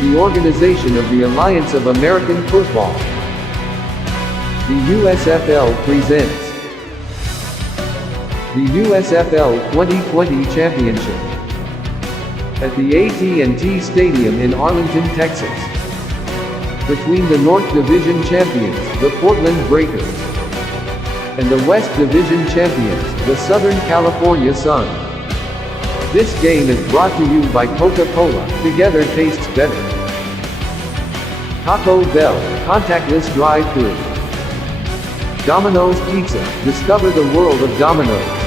the organization of the Alliance of American Football. The USFL presents the USFL 2020 Championship at the AT&T Stadium in Arlington, Texas, between the North Division champions, the Portland Breakers, and the West Division champions, the Southern California Sun. This game is brought to you by Coca-Cola. Together tastes better. Taco Bell, contactless drive-thru. Domino's Pizza, discover the world of Domino's.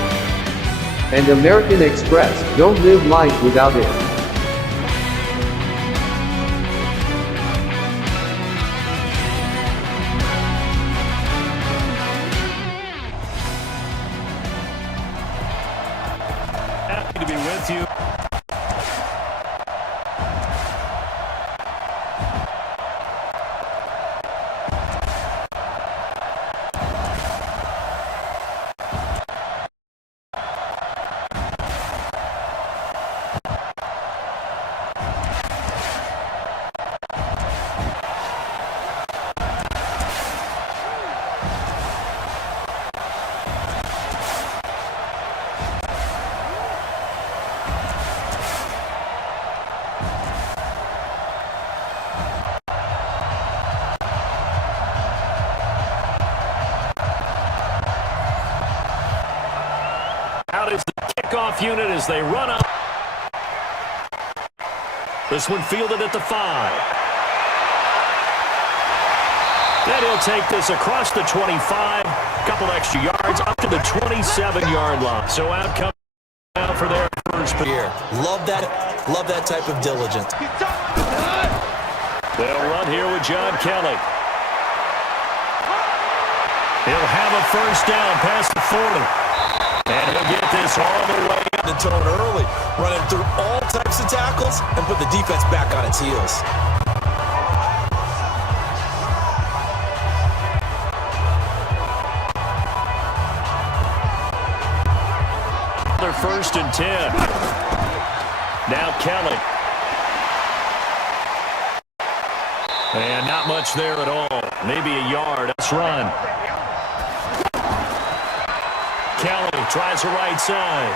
And American Express, don't live life without it. Happy to be with you. Out is the kickoff unit as they run up. This one fielded at the 5. Then he'll take this across the 25, couple extra yards, up to the 27-yard line. So out comes out for their first here. Love that type of diligence. They'll run here with John Kelly. He'll have a first down past the 40. And he'll get this all the way up the tone early, running through all types of tackles and put the defense back on its heels. Another 1st and 10. Now Kelly. And not much there at all. Maybe a yard. Let's run. Kelly tries the right side.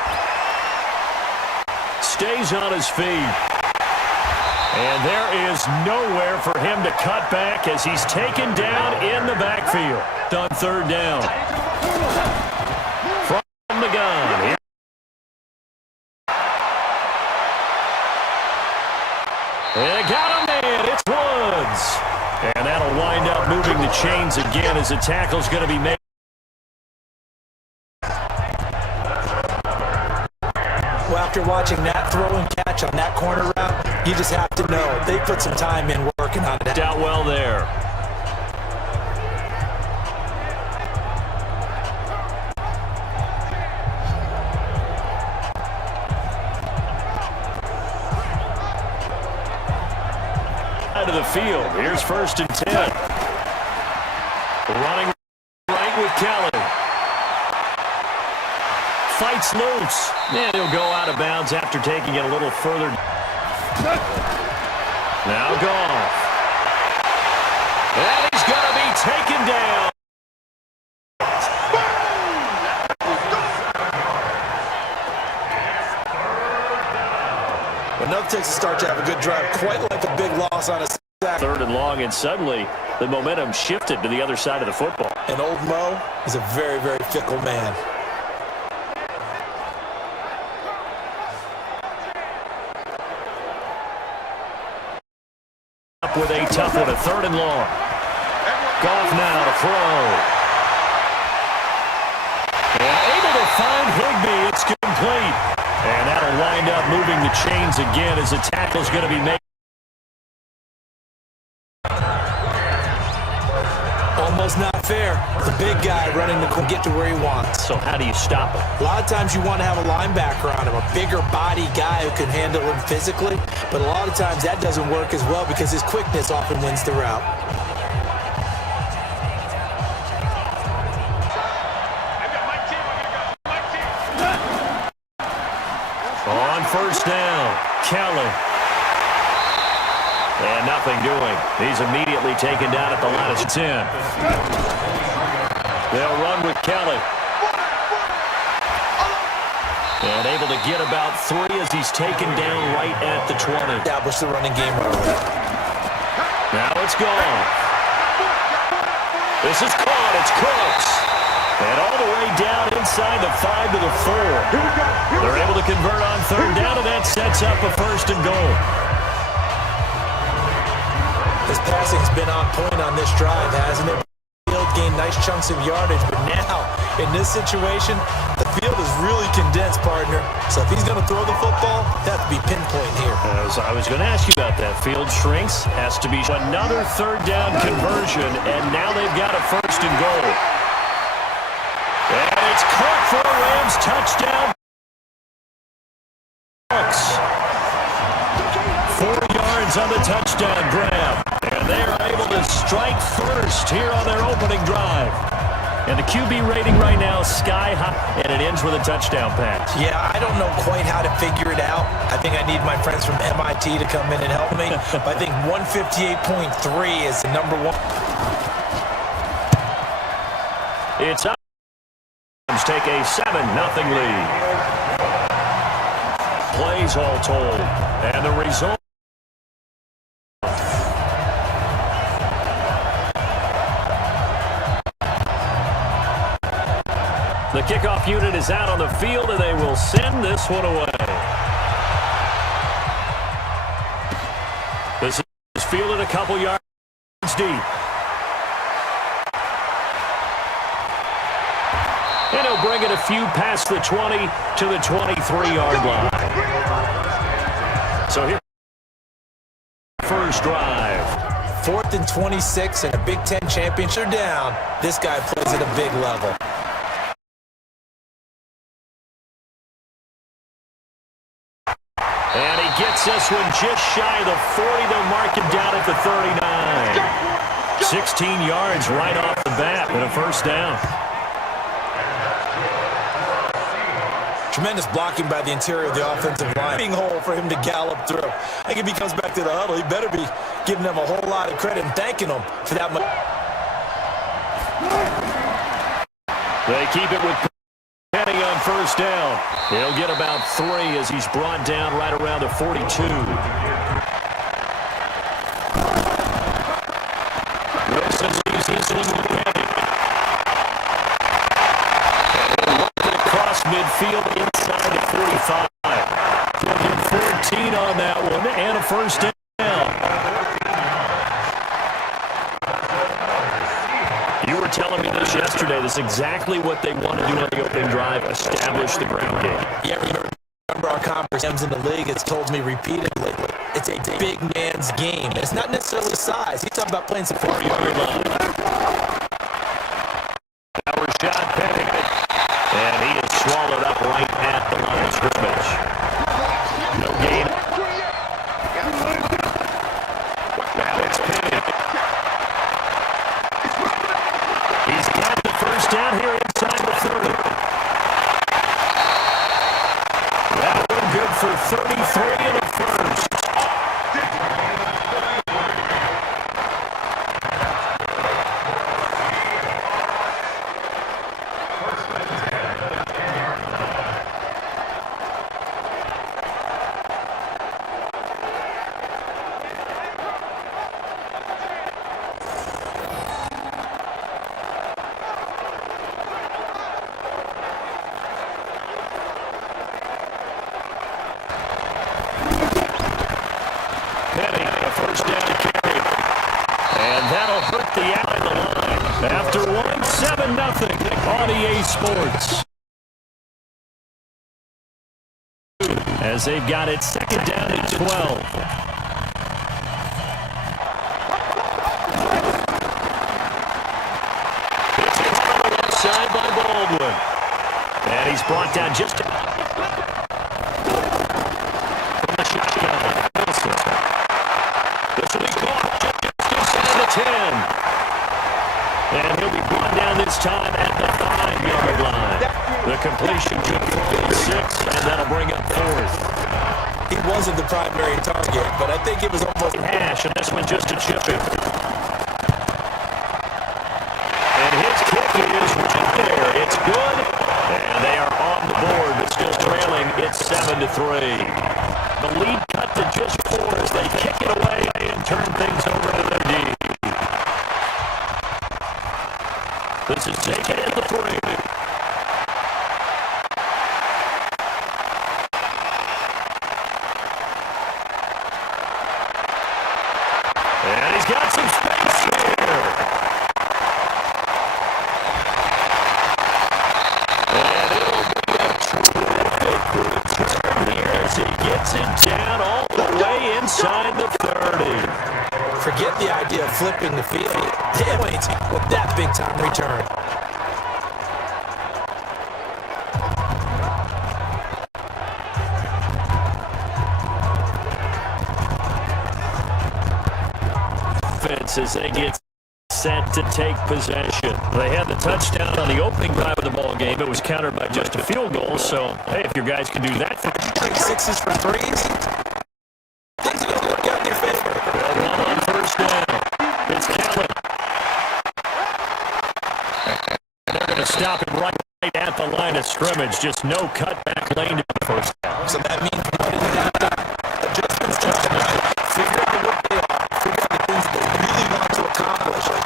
Stays on his feet. And there is nowhere for him to cut back as he's taken down in the backfield. On 3rd down. From the gun. And got him in. It's Woods. And that'll wind up moving the chains again as the tackle's going to be made. Well, after watching that throw and catch on that corner route, you just have to know they put some time in working on it. Out well there. Out of the field. Here's 1st and 10. Running right with Kelly. Fights loose. And he'll go out of bounds after taking it a little further. Now Goff. And he's going to be taken down. Enough takes to start to have a good drive. Quite like a big loss on a sack. 3rd and long, and suddenly the momentum shifted to the other side of the football. And old Mo is a very, very fickle man. Up with a tough one, a 3rd and long. Goff now to throw. And able to find Higbee. It's complete. And that'll wind up moving the chains again as the tackle's going to be made. Almost not fair. The big guy running to get to where he wants. So how do you stop him? A lot of times you want to have a linebacker on him, a bigger body guy who can handle him physically. But a lot of times that doesn't work as well because his quickness often wins the route. On 1st down, Kelly. And nothing doing. He's immediately taken down at the line of 10. They'll run with Kelly. And able to get about 3 as he's taken down right at the 20. Establish the running game early. Now it's gone. This is caught. It's Cooks. And all the way down inside the 5 to the 4. They're able to convert on third down, and that sets up a first and goal. His passing's been on point on this drive, hasn't it? Field gained nice chunks of yardage, but now, in this situation, the field is really condensed, partner. So if he's going to throw the football, that has to be pinpoint here. As I was going to ask you about that. Field shrinks, has to be another third down conversion, and now they've got a first and goal. And it's caught for a Rams touchdown. 4 yards on the touchdown grab. And they are able to strike first here on their opening drive. And the QB rating right now is sky high, and it ends with a touchdown pass. Yeah, I don't know quite how to figure it out. I think I need my friends from MIT to come in and help me. But I think 158.3 is the number one. It's up. Take a 7-0 lead. Plays all told. And the result. The kickoff unit is out on the field, and they will send this one away. This is fielded a couple yards deep. And he'll bring it a few past the 20 to the 23-yard line. So here, first drive. 4th and 26 and a Big Ten championship down. This guy plays at a big level. And he gets this one just shy of the 40. They'll mark him down at the 39. 16 yards right off the bat and a first down. Tremendous blocking by the interior of the offensive line. Big hole for him to gallop through. I think if he comes back to the huddle, he better be giving them a whole lot of credit and thanking them for that much. They keep it with Penny on first down. He'll get about 3 as he's brought down right around the 42. Wilson leaves easily with Penny. Across midfield inside the 45. He'll get 14 on that one and a first down. You were telling me this yesterday. This is exactly what they want to do on the opening drive, establish the ground game. Yeah, remember our conversations in the league has told me repeatedly, it's a big man's game. It's not necessarily size. He's talking about playing some 4-yard line. Now Rashad Penny. And he is swallowed up right at the line of scrimmage. No gain. Now it's Penny. He's got the first down here inside the 30. That one good for 33 and a first. Penny, a first down carry. And that'll hurt the out of the line. After one, 7-0 on EA Sports. As they've got it second down at 12. It's caught on the left side by Baldwin. And he's brought down just from the shotgun. This will be caught just inside the 10. And he'll be brought down this time at the 5-yard line. The completion good for 6, and that'll bring up 4th. He wasn't the primary target, but I think it was almost hash, and this one just a chip in. And his kick is right there. It's good, and they are on the board, but still trailing. It's 7-3. The lead cut to just 4 as they kick it away and turn things over to their D. This is taken at the 3. And he's got some space here. And it'll be a terrific return here as he gets it down all the way inside the 30. forget the idea of flipping the field. Damn, with that big-time return. As they get set to take possession. They had the touchdown on the opening drive of the ball game. It was countered by just a field goal. So, hey, if your guys can do that for 6s for 3s, things are going to work out in your favor. One on first down. It's Kellen. They're going to stop him right at the line of scrimmage. Just no cutback lane to the first down. So that means you didn't have to adjustments just tonight. Figure out what they are. Figure out the things they really want to accomplish and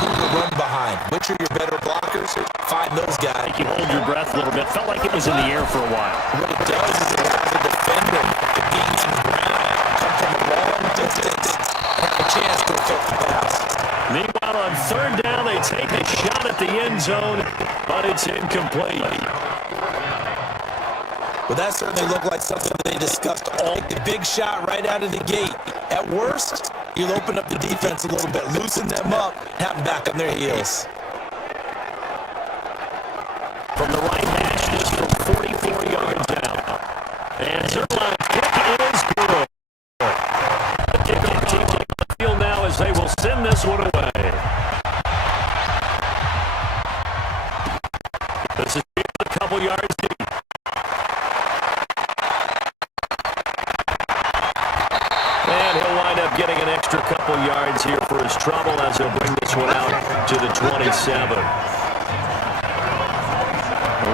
who to run behind. Which are your better blockers? Find those guys. You hold your breath a little bit. Felt like it was in the air for a while. What it does is it allows the defender to gain some ground, come from a long distance, and have a chance to affect the pass. Meanwhile, on third down, they take a shot at the end zone, but it's incomplete. Well, that certainly looked like something that they discussed all. The big shot right out of the gate. At worst, you'll open up the defense a little bit, loosen them up, have them back on their heels. From the right hash, this from 44 yards out. And Zerline's kick is good. The kickoff team on the field now as they will send this one away. This is a couple yards deep. And he'll wind up getting an extra couple yards here for his trouble as he'll bring this one out to the 27.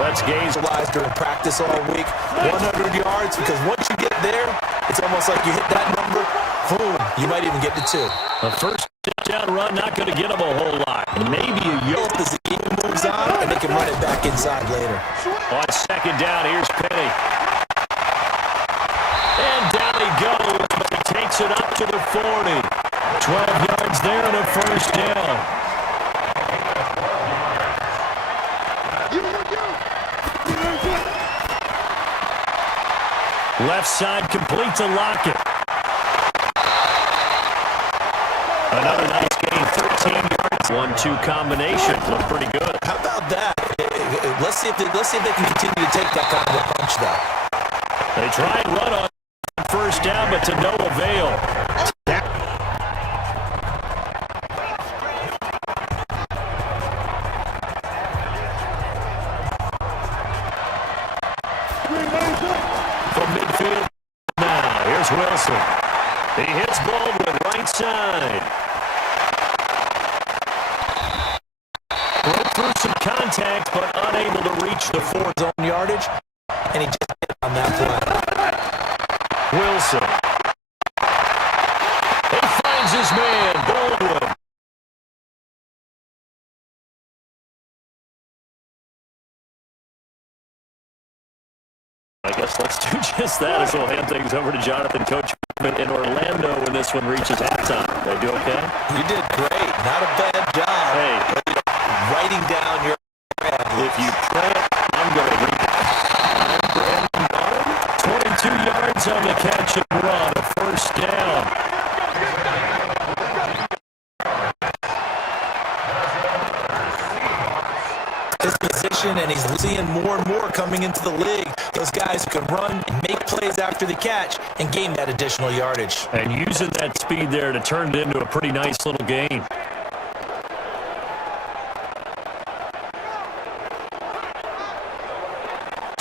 Let's gaze. During practice all week, 100 yards, because once you get there, it's almost like you hit that number, boom, you might even get to 2. The first down run, not going to get them a whole lot. Maybe a yard as the game moves on, and they can run it back inside later. On second down, here's Penny. And down he goes, but he takes it up to the 40. 12 yards there and a first down. Left side complete to Lockett. Another nice gain, 13 yards. 1-2 combination, looked pretty good. How about that? Let's see if they can continue to take that kind of a punch, though. They try and run on first down, but to no avail. From midfield now, here's Wilson. He hits Baldwin right side. Broke through some contact, but unable to reach the 4-zone yardage, and he just hit on that play. Wilson. He finds his man, Baldwin. I guess let's do just that as we'll hand things over to Jonathan, Coach in Orlando when this one reaches halftime. They do okay? You did great. Not a bad job. Hey. Writing down your if you print, I'm going to read it. 22 yards on the catch and run. A first down. His position, and he's seeing more and more coming into the league. Those guys who can run and make plays after the catch and gain that additional yardage. And using that speed there to turn it into a pretty nice little gain.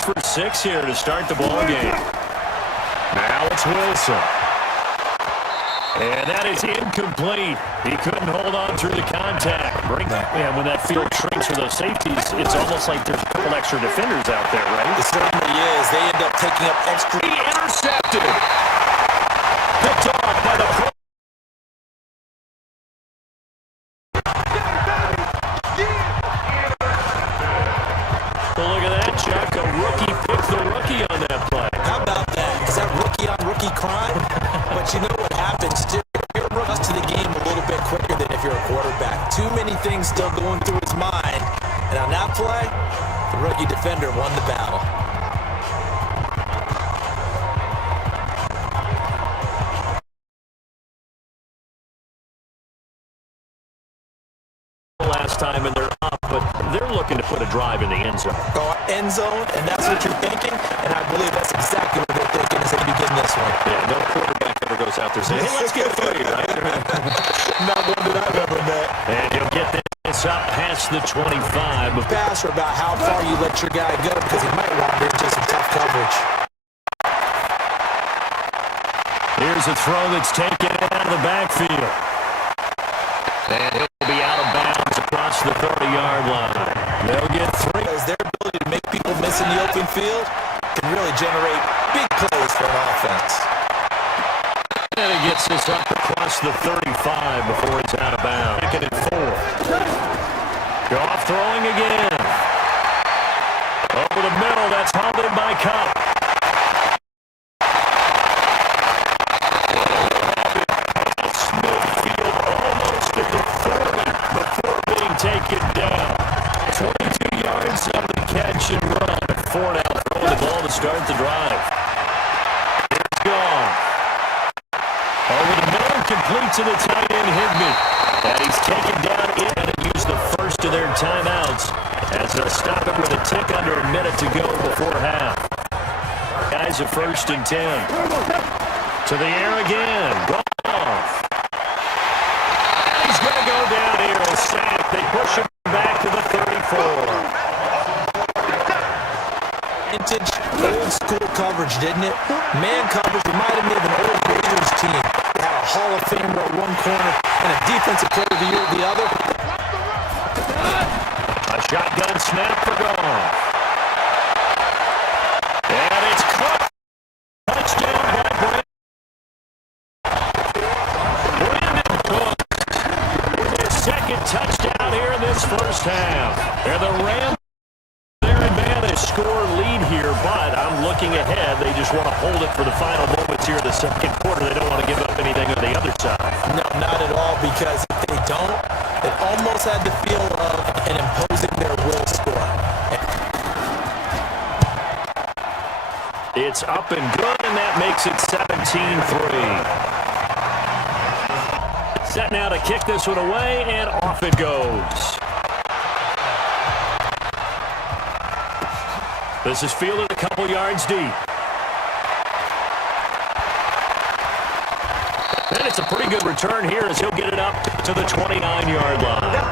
For 6 here to start the ball game. Now Now it's Wilson. And that is incomplete. He couldn't hold on through the contact. And when that field shrinks for those safeties, it's almost like there's a couple extra defenders out there, right? It certainly is. They end up taking up extra. He intercepted. Picked off by the pro. Well, look at that, Chuck. A rookie picked the rookie on that play. How about that? Is that rookie-on-rookie crime? But you know what happens, too. You're rushed to the game a little bit quicker than if you're a quarterback. Too many things still going through his mind. And on that play, the rookie defender won the battle. Last time, and they're up, but they're looking to put a drive in the end zone. End zone, and that's what you're thinking, and I believe that's exactly what they're thinking as they begin this one. Yeah, no quarterback ever goes out there saying, hey, let's get three, right? Not one that I've ever met. And he'll get this up past the 25. Pass for about how far you let your guy go, because he might wander into some tough coverage. Here's a throw that's taken out of the backfield. And he'll be out of bounds across the 30-yard line. They'll get three. Their ability to make people miss in the open field can really generate big plays for an offense. And he gets this up across the 35 before he's out of bounds. Second and 4. Goff throwing again. Over the middle, that's hauled in by Cup. Taken down. 22 yards on the catch and run. 4 now throwing the ball to start the drive. It's gone. Over the middle, complete to the tight end, Higbee. And he's taken down in and used the first of their timeouts as they'll stop it with a tick under a minute to go before half. Guys, a 1st and 10. To the air again. Goff. He's going to go down here and sack. They push him back to the 34. Vintage, old-school coverage, didn't it? Man coverage reminded me of an old Raiders team. They had a Hall of Famer at one corner and a defensive player of the year at the other. A shotgun snap for Goff. And it's caught. Touchdown by Brandon. Second touchdown here in this first half. And the Rams, their advantage, score lead here, but I'm looking ahead. They just want to hold it for the final moments here in the second quarter. They don't want to give up anything on the other side. No, not at all, because if they don't, it almost had the feel of an imposing their will score. It's up and good, and that makes it 17-3. Set now to kick this one away, and off it goes. This is fielded a couple yards deep. And it's a pretty good return here as he'll get it up to the 29-yard line.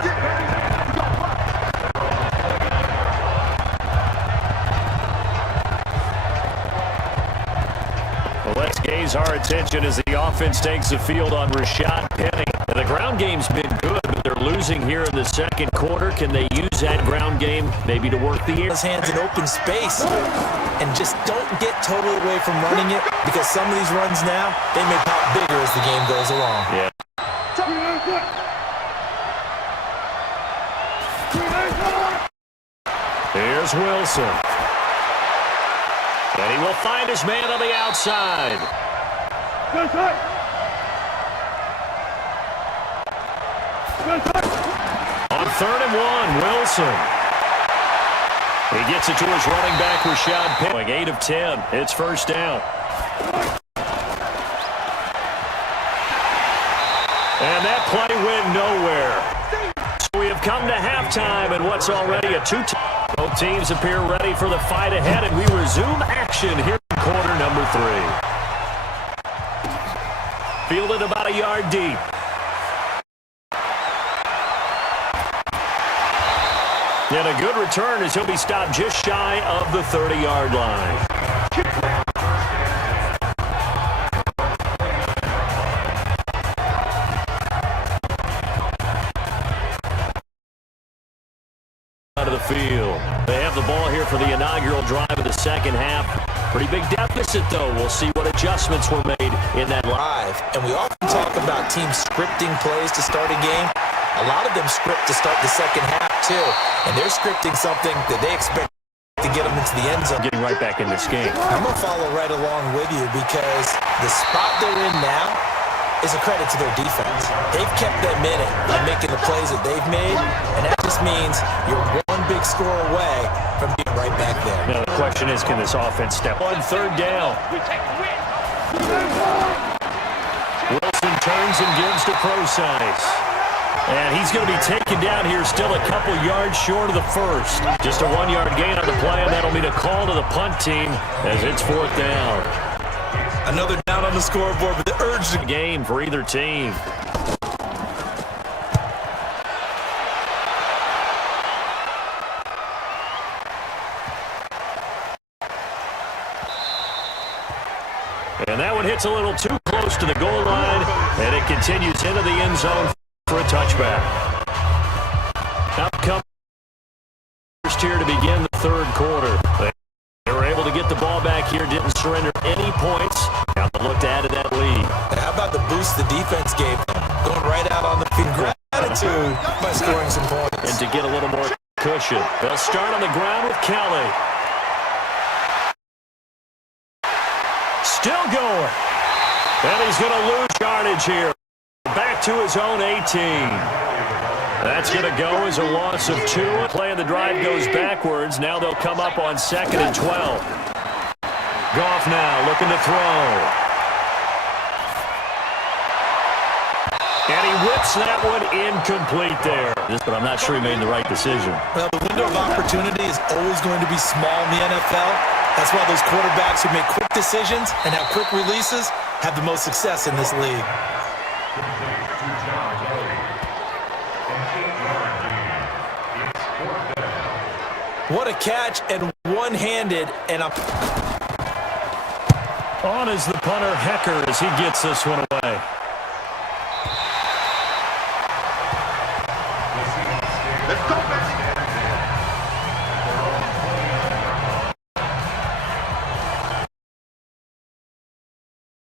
Well, let's gaze our attention as the offense takes the field on Rashad Penny. And the ground game's been good, but they're losing here in the second quarter. Can they use that ground game maybe to work the air? His hands in open space and just don't get totally away from running it, because some of these runs now, they may pop bigger as the game goes along. Yeah. Here's Wilson. And he will find his man on the outside. On 3rd and 1, Wilson. He gets it to his running back, Rashad Penny. 8 of 10. It's first down. And that play went nowhere. So we have come to halftime and what's already a 2-2. Both teams appear ready for the fight ahead, and we resume action here in quarter number 3. Fielded about a yard deep. And a good return as he'll be stopped just shy of the 30-yard line. field. They have the ball here for the inaugural drive of the second half. Pretty big deficit, though. We'll see what adjustments were made in that live. And we often talk about teams scripting plays to start a game. A lot of them script to start the second half, too. And they're scripting something that they expect to get them into the end zone. Getting right back in this game. I'm going to follow right along with you because the spot they're in now is a credit to their defense. They've kept them in it by making the plays that they've made, and that just means you're one big score away from being right back there. Now the question is, can this offense step on third down? Wilson turns and gives to Procise. And he's going to be taken down here, still a couple yards short of the first. Just a 1-yard gain on the play, and that'll mean a call to the punt team as it's fourth down. Another down on the scoreboard, but the urge to game for either team. And that one hits a little too close to the goal line, and it continues into the end zone for a touchback. Out comes first here to begin the third quarter. They were able to get the ball back here, didn't surrender any points. Now they look to add to that lead. How about the boost the defense gave them? Going right out on the field. Gratitude by scoring some points. And to get a little more cushion. They'll start on the ground with Kelly. Still going. And he's going to lose yardage here. Back to his own 18. That's going to go as a loss of 2. Play of the drive goes backwards. Now they'll come up on 2nd and 12. Goff now looking to throw. And he whips that one incomplete there. But I'm not sure he made the right decision. Well, the window of opportunity is always going to be small in the NFL. That's why those quarterbacks who make quick decisions and have quick releases have the most success in this league. What a catch, and one-handed, and on is the punter, Hecker, as he gets this one away.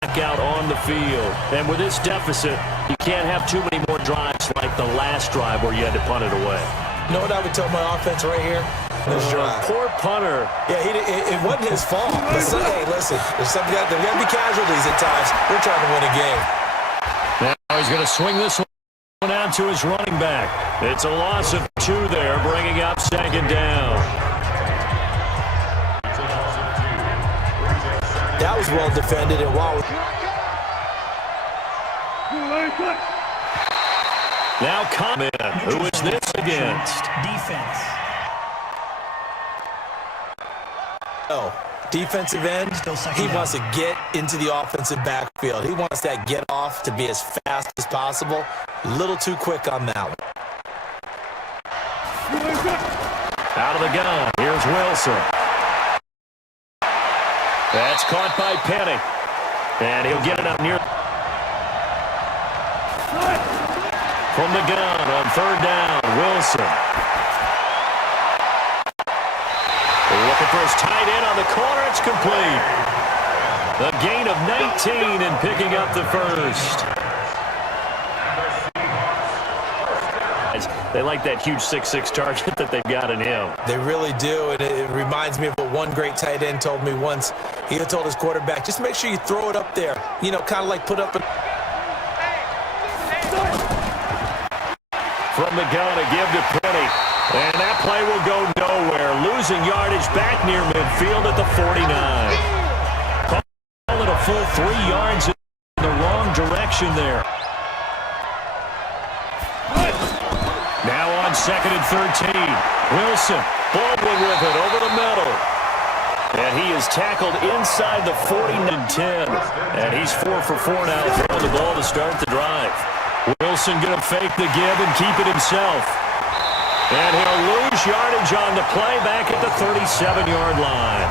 Back out on the field. And with this deficit, you can't have too many more drives like the last drive where you had to punt it away. You know what I would tell my offense right here? This drive. Poor punter. Yeah, it wasn't his fault. But hey, listen, there's got to be casualties at times. We're trying to win a game. Now he's going to swing this one out to his running back. It's a loss of 2 there, bringing up 2nd down. That was well defended, and while now comment. Who is this against? Defense. Oh, defensive end, he wants to get into the offensive backfield. He wants that get off to be as fast as possible. A little too quick on that one. Out of the gun. Here's Wilson. That's caught by Penny. And he'll get it up near. From the gun on 3rd down, Wilson. Looking for his tight end on the corner. It's complete. A gain of 19 and picking up the first. They like that huge 6'6" target that they've got in him. They really do, and it reminds me of what one great tight end told me once. He told his quarterback, just make sure you throw it up there. You know, kind of like put up a... From the gun, a give to Penny. And that play will go nowhere. Losing yardage back near midfield at the 49. Call it a full 3 yards in the wrong direction there. Now on 2nd and 13. Wilson, Baldwin with it over the middle. And he is tackled inside the 40-10. And he's 4 for 4 now, throwing the ball to start the drive. Wilson going to fake the give and keep it himself. And he'll lose yardage on the play back at the 37-yard line.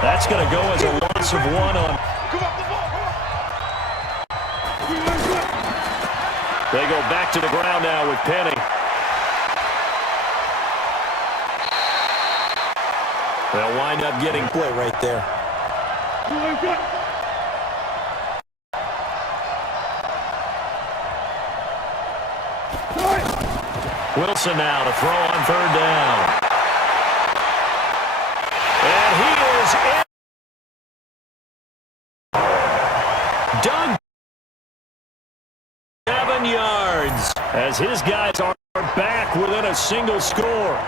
That's going to go as a loss of 1 on. They go back to the ground now with Penny. wind up getting play right there. Wilson now to throw on third down. And he is in. Doug, 7 yards as his guys are back within a single score.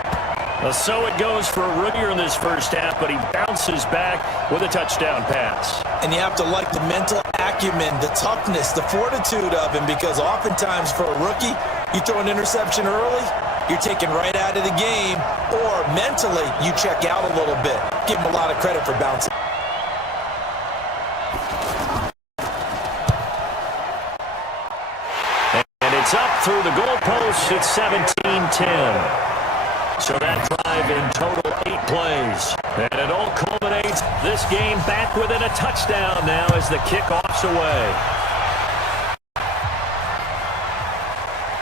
So it goes for a rookie in this first half, but he bounces back with a touchdown pass. And you have to like the mental acumen, the toughness, the fortitude of him, because oftentimes for a rookie, you throw an interception early, you're taken right out of the game, or mentally you check out a little bit. Give him a lot of credit for bouncing. And it's up through the goalposts. It's 17-10. So that drive in total 8 plays. And it all culminates this game back within a touchdown now as the kickoff's away.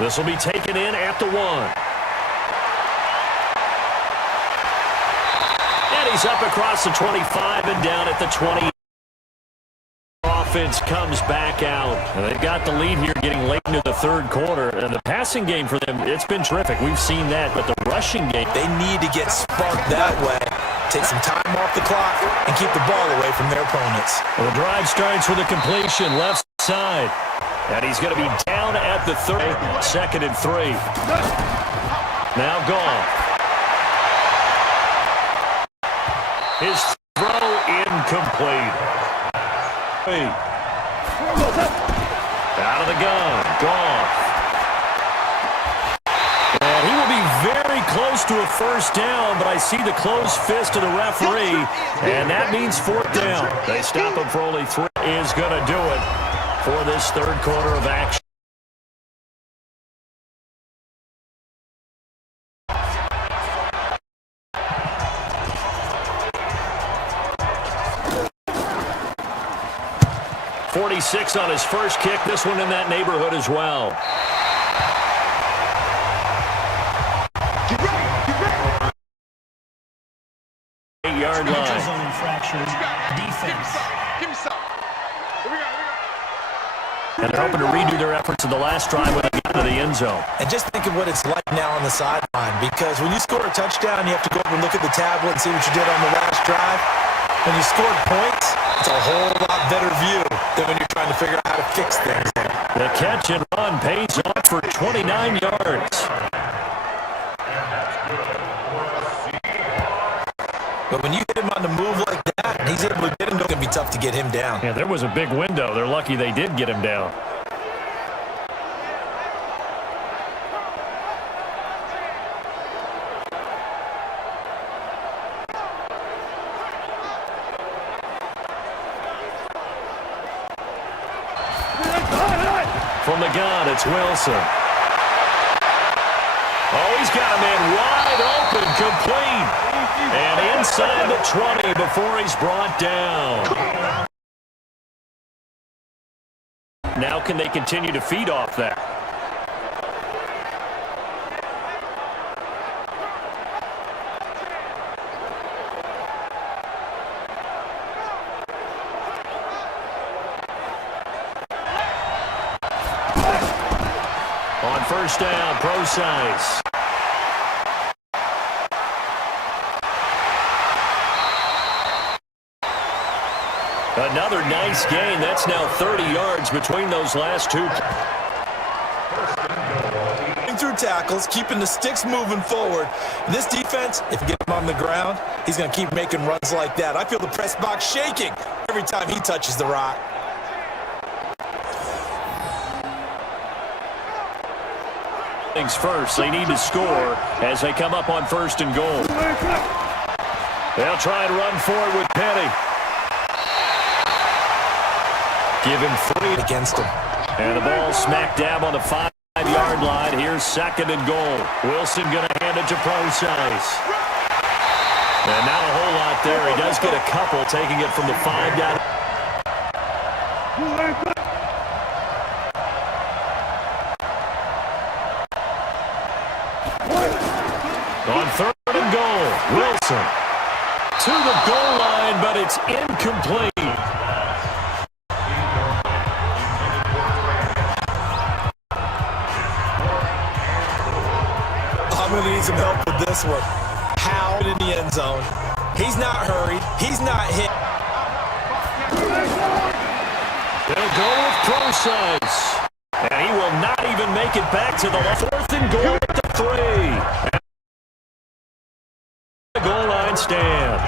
This will be taken in at the 1. And he's up across the 25 and down at the 20. Offense comes back out. And they've got the lead here getting late into the third quarter. And the passing game for them, it's been terrific. We've seen that. But the rushing game, they need to get sparked that way. Take some time off the clock and keep the ball away from their opponents. Well, the drive starts with a completion left side. And he's going to be down at the 30. 2nd and 3. Now gone. His throw incomplete. Out of the gun. Gone. And he will be very close to a first down, but I see the closed fist of the referee, and that means 4th down. They stop him for only 3. Is going to do it for this third quarter of action. .46 on his first kick. This one in that neighborhood as well. Yard line. Zone infraction. Defense. And they're hoping to redo their efforts in the last drive when they got to the end zone. And just think of what it's like now on the sideline, because when you score a touchdown, you have to go over and look at the tablet and see what you did on the last drive. When you scored points, it's a whole lot better view than when you're trying to figure out how to fix things. The catch and run pays off for 29 yards. But when you hit him on the move like that, and he's able to get him, it's going to be tough to get him down. Yeah, there was a big window. They're lucky they did get him down. From the gun, it's Wilson. Oh, he's got a man wide open, complete. And inside the 20 before he's brought down. Now can they continue to feed off that? On first down, Procise. Another nice gain. That's now 30 yards between those last two. Through tackles, keeping the sticks moving forward. And this defense, if you get him on the ground, he's going to keep making runs like that. I feel the press box shaking every time he touches the rock. Things first, they need to score as they come up on first and goal. They'll try and run forward with Petty. Give him 3 against him. And the ball smack dab on the 5-yard line. Here's 2nd and goal. Wilson going to hand it to Procise. And not a whole lot there. He does get a couple, taking it from the 5-yard. On 3rd and goal, Wilson to the incomplete. I'm going to need some help with this one. How in the end zone? He's not hurried. He's not hit. They'll go with Process. And he will not even make it back to the left. 4th and goal at the 3. And the goal line stand.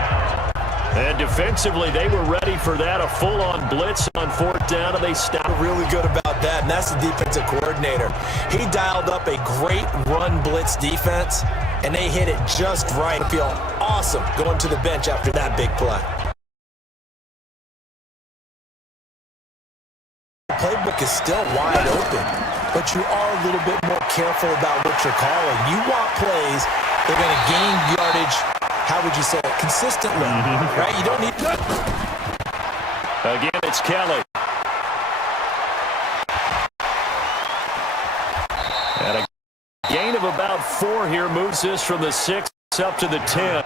And defensively, they were ready for that. A full-on blitz on 4th down, and they stopped. Really good about that, and that's the defensive coordinator. He dialed up a great run blitz defense, and they hit it just right. I feel awesome going to the bench after that big play. The playbook is still wide open, but you are a little bit more careful about what you're calling. You want plays that are going to gain yardage, how would you say it, consistently, right? You don't need... Again, it's Kelly. And a gain of about 4 here moves this from the 6 up to the 10.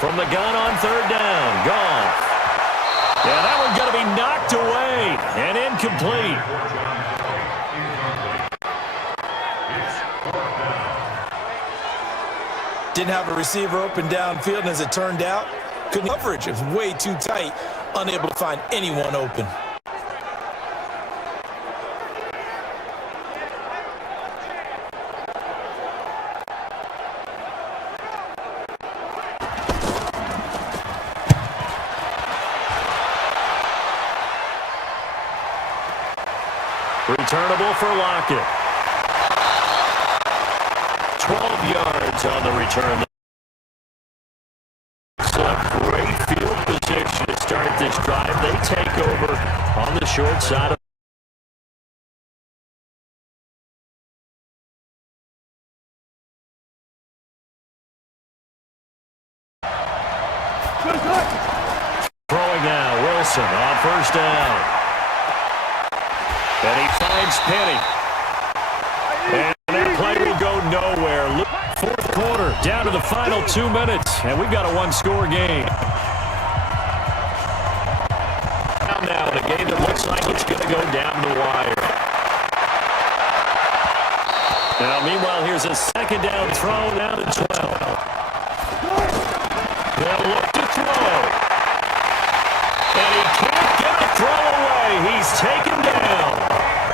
From the gun on 3rd down, gone. Yeah, that one's going to be knocked away and incomplete. Didn't have a receiver open downfield, and as it turned out, coverage is way too tight, unable to find anyone open. Returnable for Lockett. 12 yards on the return. So a great field position to start this drive. They take over on the short side of throwing now. Wilson on 1st down. And he finds Penny. And that play will go nowhere. 4th quarter, down to the final 2 minutes. And we've got a 1-score game. Now in a game that looks like it's going to go down the wire. Now, meanwhile, here's a 2nd down throw down to 12. They'll look to throw. And he can't get the throw away. He's taken down.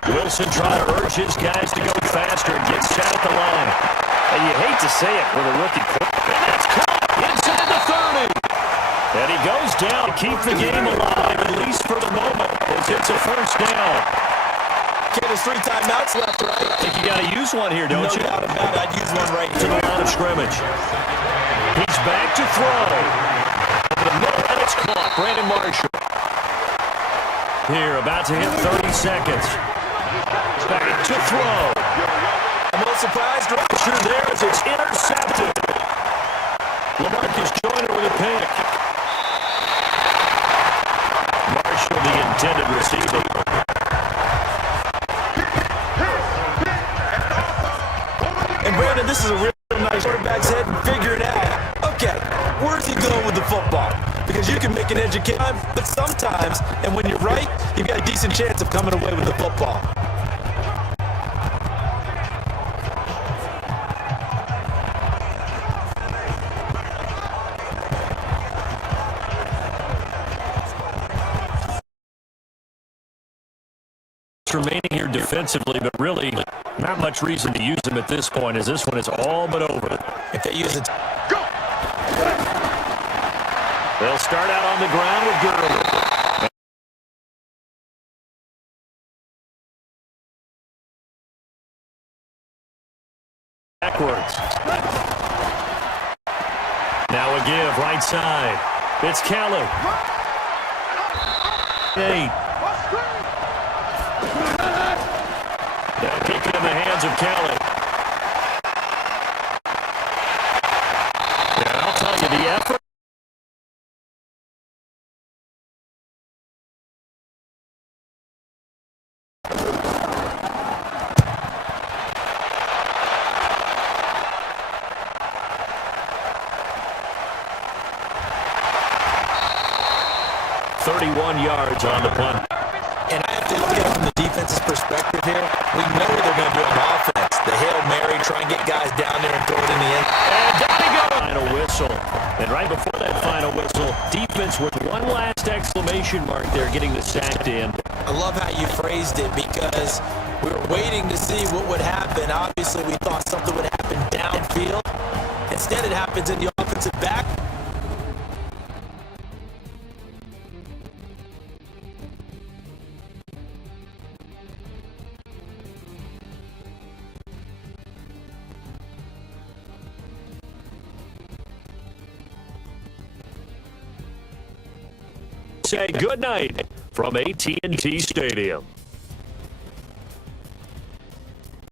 Wilson trying to urge his guys to go faster and get set at the line. And you hate to say it with a rookie quarterback. And that's caught inside the 30. And he goes down to keep the game alive, at least for the moment, as it's a 1st down. Okay, there's 3 timeouts left, right? I think you got to use one here, don't you? No doubt about it. I'd use one right To the line of scrimmage. He's back to throw. Over the middle, and it's caught. Brandon Marshall. Here, about to hit 30 seconds. Back to throw. I'm a little surprised. Pressure there as it's intercepted. LaMarcus Joyner with a pick. Marshall, the intended receiver. And Brandon, this is a real nice quarterback's head and figure it out. Okay, where's he going with the football? Because you can make an educated, but sometimes, and when you're right, you've got a decent chance of coming away with the football. Remaining here defensively, but really not much reason to use him at this point, as this one is all but over. If they use it, go! They'll start out on the ground with Gurley. Backwards. Now a give right side. It's Kelly. 8. They'll kick it in the hands of Kelly. Yeah, I'll tell you, the effort. 41 yards on the punt. And I have to look at it from the defense's perspective here. We know what they're going to do on offense. The Hail Mary, try and get guys down there and throw it in the end. And down he goes. Final whistle. And right before that final whistle, defense with one last exclamation mark there, getting the sack to him. I love how you phrased it because we were waiting to see what would happen. Obviously, we thought something would happen downfield. Instead, it happens in the offensive back. Say good night from AT&T Stadium.